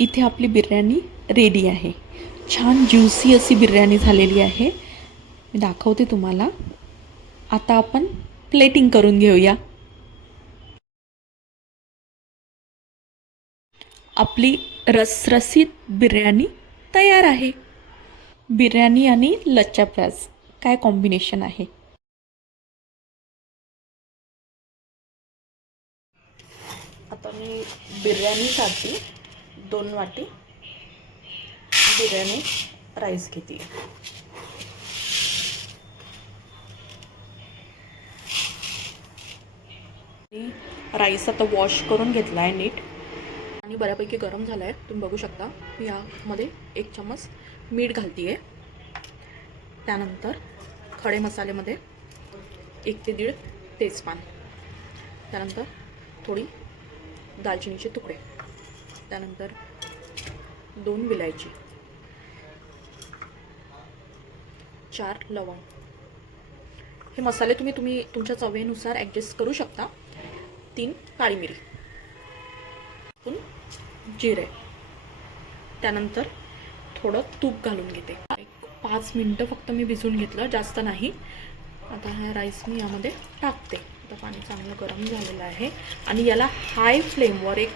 इथे आपली बिर्याणी रेडी आहे. छान ज्युसी अशी बिर्याणी झालेली आहे. मी दाखवते तुम्हाला. आता आपण प्लेटिंग करून घेऊया. आपली रसरशीत बिर्याणी तयार आहे. बिर्याणी आणि लच्छा प्याज काय कॉम्बिनेशन आहे. आता मी बिर्याणीसाठी 2 वाटी बिर्याणी राईस घेते. राईस आता वॉश करून घेतला आहे नीट आणि बऱ्यापैकी गरम झाला आहे. तुम्ही बघू शकता. मी यामध्ये 1 चम्मच मीठ घालते आहे. त्यानंतर खडे मसाल्यामध्ये 1 ते 1.5 तेजपान, त्यानंतर थोडी दालचिनीचे तुकडे, त्यानंतर 2 विलायची, 4 लवंग. हे मसाले तुम्ही तुमच्या चवीनुसार ॲडजस्ट करू शकता. 3 काळी मिरी, जिरे, त्यानंतर थोडं तूप घालून घेते. 5 मिनटं फक्त मी भिजवून घेतलं, जास्त नाही. आता हा राईस मी यामध्ये टाकते. आता पाणी चांगलं गरम झालेलं आहे आणि याला हाय फ्लेमवर एक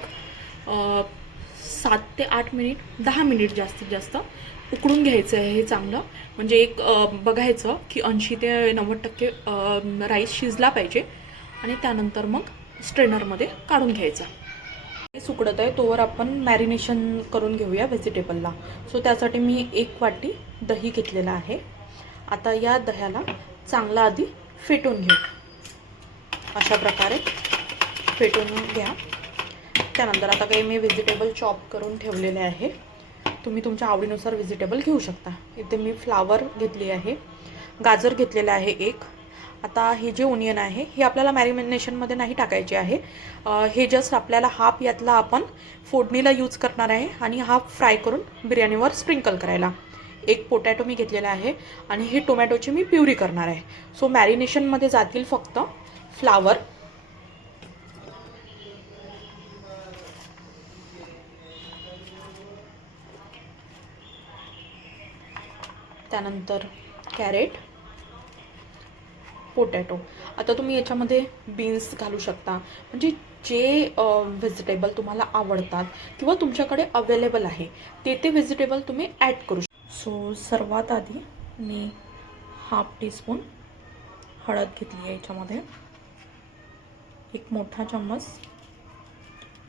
7 ते 8 मिनिट, 10 मिनिट जास्तीत जास्त उकळून घ्यायचं आहे. हे चांगलं म्हणजे एक बघायचं की 80 ते 90% राईस शिजला पाहिजे आणि त्यानंतर मग स्ट्रेनरमध्ये काढून घ्यायचा. राईस उकडत आहे तोवर आपण मॅरिनेशन करून घेऊया व्हेजिटेबलला. सो त्यासाठी मी 1 वाटी दही घेतलेलं आहे. आता या दह्याला चांगला आधी फेटून घेऊ. अशा प्रकारे फेटून घ्या. त्यानंतर आता काही मी व्हेजिटेबल चॉप करून ठेवलेले आहे. तुम्ही तुमच्या आवडीनुसार व्हेजिटेबल घेऊ शकता. इथे मी फ्लावर घेतली आहे, गाजर घेतलेलं आहे 1. आता हे जे ओनियन आहे हे आपल्याला मॅरिनेशनमध्ये नाही टाकायचे आहे. हे जस्ट आपल्याला हाफ यातला आपण फोडणीला यूज करणार आहे आणि हाफ फ्राय करून बिर्याणीवर स्प्रिंकल करायला. 1 पोटॅटो मी घेतलेला आहे आणि ही टोमॅटोची मी प्युरी करणार आहे. सो मॅरिनेशनमध्ये जातील फक्त फ्लावर, त्यानंतर कॅरेट, पोटॅटो. आता तुम्ही याच्यामध्ये बीन्स घालू शकता, म्हणजे जे व्हेजिटेबल तुम्हाला आवडतात किंवा तुमच्याकडे अवेलेबल आहे ते व्हेजिटेबल तुम्ही ॲड करू शकता. सो सर्वात आधी मी हाफ टीस्पून हळद घेतली आहे. याच्यामध्ये 1 मोठा चम्मच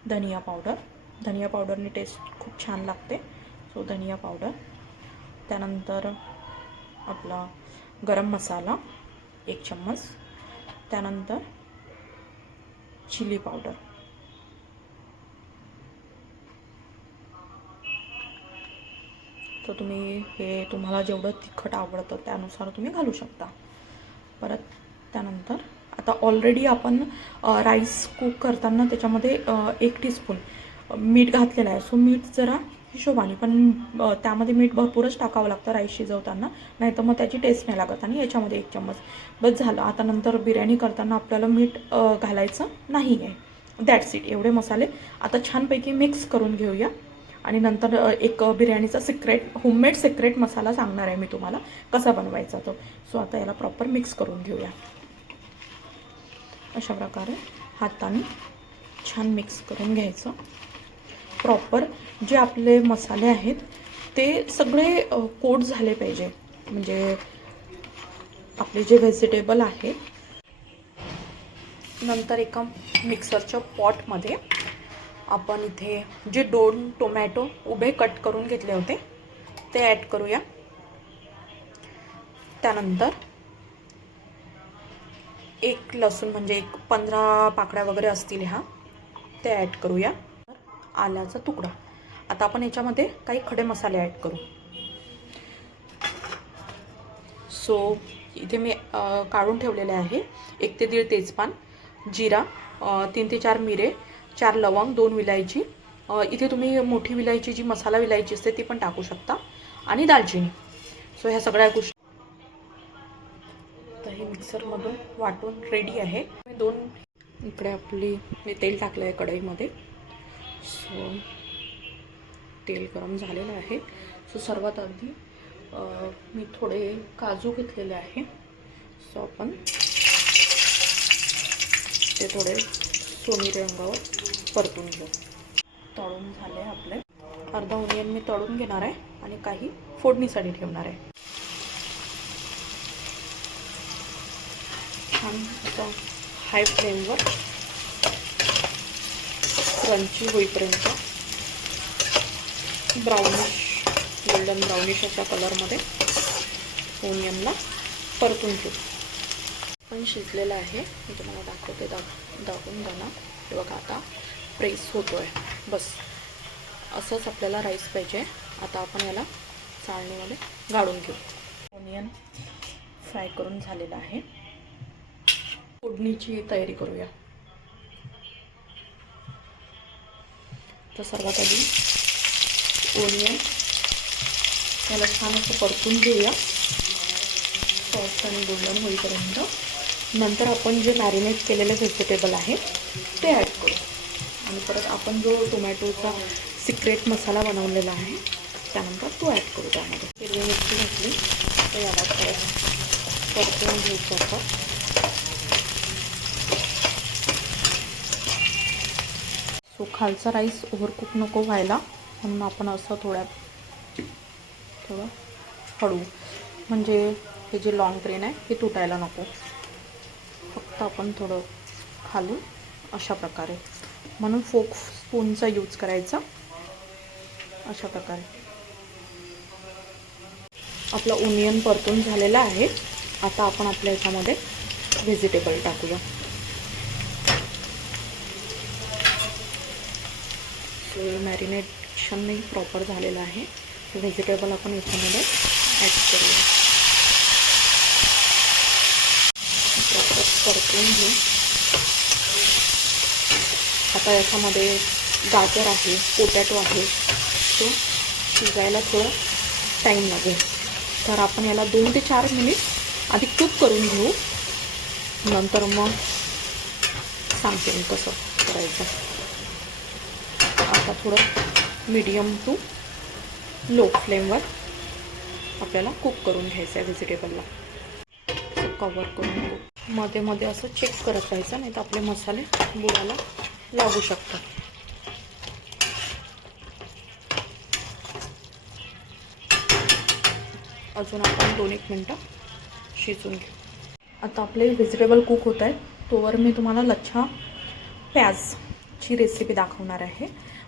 धनिया पावडर. धनिया पावडरने टेस्ट खूप छान लागते. सो धनिया पावडर, त्यानंतर आपला गरम मसाला 1 चम्मच, त्यानंतर चिली पावडर, तर तुम्ही हे तुम्हाला जेवढं तिखट आवडतं त्यानुसार तुम्ही घालू शकता. परत त्यानंतर आता ऑलरेडी आपण राईस कुक करताना त्याच्यामध्ये 1 टीस्पून मीठ घातलेलं आहे. सो मीठ जरा हिशोबाने, पण त्यामध्ये मीठ भरपूरच टाकावं लागतं राईस शिजवताना, नाही तर मग त्याची टेस्ट नाही लागत. आणि याच्यामध्ये 1 चम्मच बस झालं. आता नंतर बिर्याणी करताना आपल्याला मीठ घालायचं नाही आहे. That's it. एवढे मसाले आता छानपैकी मिक्स करून घेऊया आणि नंतर एक बिर्याणीचा होममेड सिक्रेट मसाला सांगणार आहे मी तुम्हाला कसा बनवायचा तो. सो आता याला प्रॉपर मिक्स करून घेऊया. अशा प्रकारे हाताने छान मिक्स करून घ्यायचं. प्रॉपर जे आपले मसाले आहेत ते सगळे कोट झाले पाहिजे, म्हणजे आपले जे व्हेजिटेबल आहे. नंतर एका मिक्सरच्या पॉटमध्ये आपण इथे जे 2 टोमॅटो उभे कट करून घेतले होते ते ॲड करूया. त्यानंतर 1 लसूण, म्हणजे 15 पाकळ्या वगैरे असतील ह्या, ते ॲड करूया. आल्याचा तुकडा. आता आपण याच्यामध्ये काही खडे मसाले ॲड करू. सो इथे मी काढून ठेवलेले आहे 1 ते 1.5 तेजपान, जिरा, 3 ते 4 मिरे, 4 लवंग, 2 विलायची. इथे तुम्ही मोठी विलायची जी मसाला विलायची असते ती पण टाकू शकता, आणि दालचिनी. सो ह्या सगळ्या गोष्टी तर हे मिक्सरमधून वाटून रेडी आहे. इकडे मी तेल टाकलं आहे कढईमध्ये. सो तेल गरम झालेलं आहे. सो सर्वात आधी मी थोडे काजू घेतलेले आहे. सो आपण ते थोडे सोनेरी रंगावर परतून घेऊ. तळून झाले आपले. अर्धा ओनियन मी तळून घेणार आहे आणि काही फोडणीसाठी ठेवणार आहे. छान असं हाय फ्लेमवर क्रंची होईपर्यंत ब्राउनिश गोल्डन ब्राउनिश अशा कलरमध्ये ओनियनला परतून घेऊ. पण शिजलेलं आहे. मी तुम्हाला दाखवते, दाखवून जाणार. हे बघा आता प्रेस होतो आहे. बस असंच आपल्याला राईस पाहिजे. आता आपण याला चाळणीमध्ये गाळून घेऊ. ओनियन फ्राय करून झालेलं आहे. फोडणीची तयारी करूया. तर सर्वात आधी ओनियन याला छान असं परतून घेऊया सॉफ्ट आणि गोल्डन होईपर्यंत. नंतर आपण जे मॅरिनेट केलेले व्हेजिटेबल आहे ते ॲड करू आणि परत आपण जो टोमॅटोचा सिक्रेट मसाला बनवलेला आहे त्यानंतर तो ॲड करू. त्यामध्ये हिरवी मिरची घातली तर याला परत परतून घ्यायचं आपण. सो खालचा राईस ओव्हरकुक नको व्हायला म्हणून आपण असं थोडं हळू, म्हणजे हे जे लॉंग ग्रेन आहे हे तुटायला नको. फक्त आपण थोडं खालून अशा प्रकारे, म्हणून फोक स्पूनचा यूज करायचा. अशा प्रकारे आपला ओनियन परतून झालेला आहे. आता आपण आपल्या याच्यामध्ये व्हेजिटेबल टाकूया. मॅरिनेशन नाही प्रॉपर झालेलं आहे. व्हेजिटेबल आपण याच्यामध्ये ॲड करूया. प्रॉपर परतून घेऊ. आता याच्यामध्ये गाजर आहे, पोटॅटो आहे, तो शिजायला थोडा टाईम लागेल. तर आपण याला 2 ते 4 मिनिट आधी कुक करून घेऊ. नंतर मग सांगते मी कसं करायचं. आता थोडं मीडियम टू लो फ्लेमवर आपल्याला कुक करून घ्यायचं आहे व्हेजिटेबलला. कवर करून घेऊ. मध्ये मध्ये असं चेक करत राहायचं, नाही तर आपले मसाले बुडाला लागू शकतात. अजून आपण 2-1 मिनटं शिजून घेऊ. आता आपले व्हेजिटेबल कुक होत आहे. तोवर मी तुम्हाला लच्छा प्याजची रेसिपी दाखवणार आहे.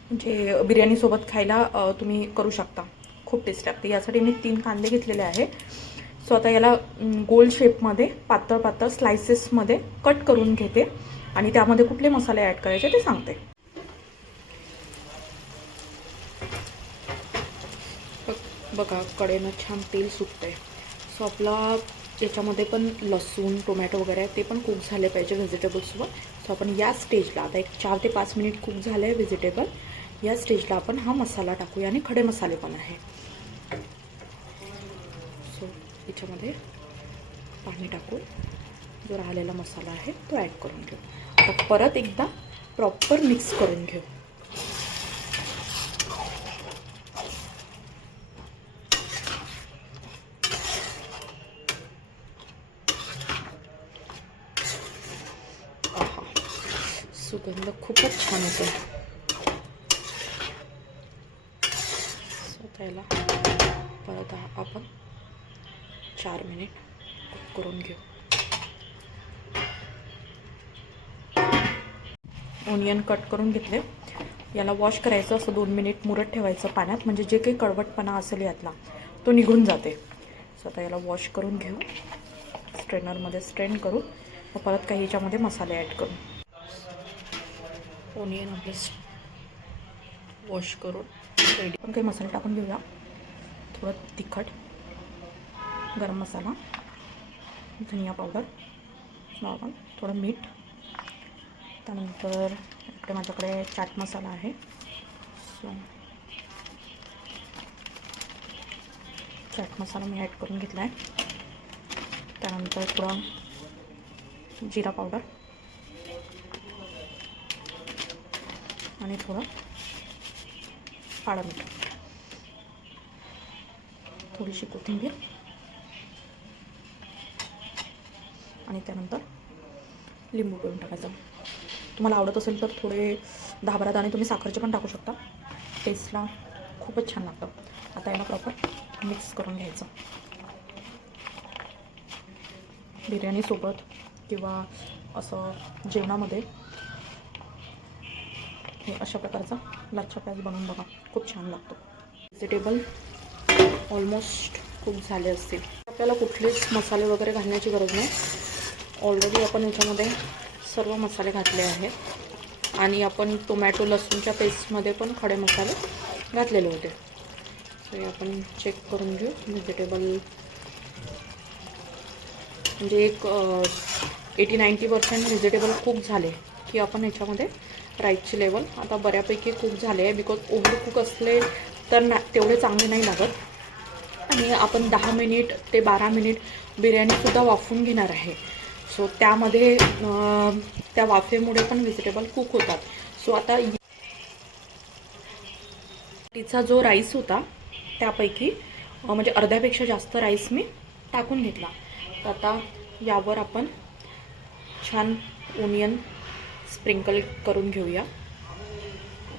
म्हणजे बिर्याणीसोबत खायला तुम्ही करू शकता. खूप टेस्टी लागते. यासाठी मी 3 कांदे घेतलेले आहे. सो आता याला गोल शेपमध्ये पातळ पातळ स्लायसेसमध्ये कट करून घेते आणि त्यामध्ये कुठले मसाले ॲड करायचे ते सांगते. बघा कडेनं छान तेल सुटतं आहे. सो आपला याच्यामध्ये पण लसूण टोमॅटो वगैरे आहे ते पण कुक झाले पाहिजे व्हेजिटेबल्सवर. सो आपण या स्टेजला आता एक 4 ते 5 मिनिट कुक झालं आहे व्हेजिटेबल. या स्टेजला आपण हा मसाला टाकूया आणि खडे मसाले पण आहे. सो याच्यामध्ये पाणी टाकून जो राहिलेला मसाला आहे तो ॲड करून घेऊ. आता परत एकदा प्रॉपर मिक्स करून घेऊ. सुगंध खूपच छान होतो. सो त्याला परत आपण 4 मिनिट कुक करून घेऊ. ओनियन कट करून घेतले. याला वॉश करायचं. असं 2 मिनिट मुरत ठेवायचं पाण्यात, म्हणजे जे काही कडवटपणा असेल यातला तो निघून जाते. सो आता याला वॉश करून घेऊ. स्ट्रेनरमध्ये स्ट्रेन करू. परत काही याच्यामध्ये मसाले ॲड करू. ओनियन आपले वॉश करून रेडी. पण काही मसाले टाकून घेऊया. थोडं तिखट, गरम मसाला, धनिया पावडर, नॉर्मल थोडं मीठ. त्यानंतर इकडे माझ्याकडे चाट मसाला आहे. सो चाट मसाला मी ॲड करून घेतला आहे. त्यानंतर थोडं जिरा पावडर आणि थोडं काळं मीठ, थोडीशी कोथिंबीर आणि त्यानंतर लिंबू पिळून टाकायचं. तुम्हाला आवडत असेल तर थोडे 10-12 दाणे तुम्ही साखरचे पण टाकू शकता. टेस्टला खूपच छान लागतं. आता याला प्रॉपर मिक्स करून घ्यायचं. बिर्याणीसोबत किंवा असं जेवणामध्ये हे अशा प्रकारचा लच्छा प्याज बनवून बघा, खूप छान लागतो. व्हेजिटेबल ऑलमोस्ट कुक झाले असतील. आपल्याला कुठलेच मसाले वगैरे घालण्याची गरज नाही. ऑलरेडी आपण याच्यामध्ये सर्व मसाले घातले आहेत आणि आपण टोमॅटो लसूणच्या पेस्टमध्ये पण खडे मसाले घातलेले होते. सो हे आपण चेक करून घेऊ. व्हेजिटेबल म्हणजे एक 80-90% व्हेजिटेबल कुक झाले की आपण याच्यामध्ये राईसची लेवल आता बऱ्यापैकी कुक झाले आहे. बिकॉज ओव्हर कुक असले तर तेवढे चांगले नाही लागत. आणि आपण 10 मिनिट ते 12 मिनिट बिर्याणीसुद्धा वाफवून घेणार आहे. सो त्यामध्ये त्या वाफेमुळे पण व्हेजिटेबल कुक होतात. सो आता तिचा जो राईस होता त्यापैकी म्हणजे अर्ध्यापेक्षा जास्त राईस मी टाकून घेतला. तर आता यावर आपण छान ओनियन स्प्रिंकल करून घेऊया.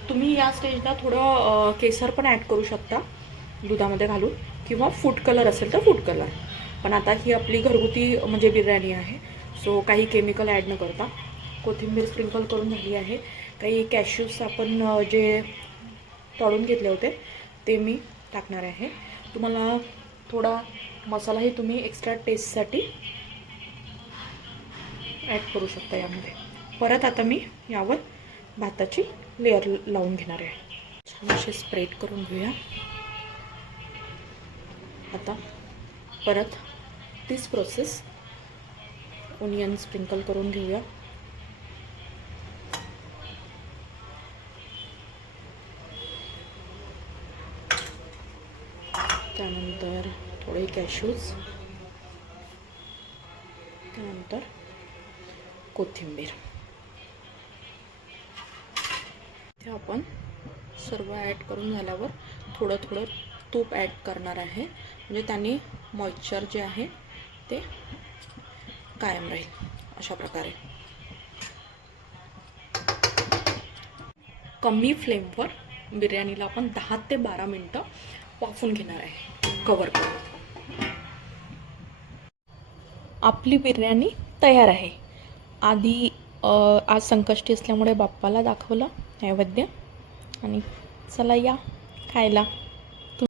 तुम्ही या स्टेजला थोडं केसर पण ॲड करू शकता दुधामध्ये घालून, किंवा फूड कलर असेल तर फूड कलर. पण आता ही आपली घरगुती म्हणजे बिर्याणी आहे, सो काही केमिकल ॲड न करता कोथिंबीर स्प्रिंकल करून झाली आहे. काही कॅश्यूज आपण जे तळून घेतले होते ते मी टाकणार आहे. तुम्हाला थोडा मसालाही तुम्ही एक्स्ट्रा टेस्टसाठी ॲड करू शकता यामध्ये. परत आता मी यावर भाताची लेअर लावून घेणार आहे. छान असे स्प्रेड करून घेऊया. आता परत तीच प्रोसेस ओनियन स्प्रिंकल करून घेऊया. त्यानंतर थोडे कॅश्यूज, त्यानंतर कोथिंबीर. ते आपण सर्व ॲड करून झाल्यावर थोडं थोडं तूप ॲड करणार आहे. म्हणजे त्याने मॉइश्चर जे आहे ते कायम राहील. अशा प्रकारे कमी फ्लेमवर बिर्याणीला आपण 10 ते 12 मिनटं वाफवून घेणार आहे कवर करून. आपली बिर्याणी तयार आहे. आधी आज संकष्टी असल्यामुळे बाप्पाला दाखवलं नैवेद्य. आणि चला या खायला.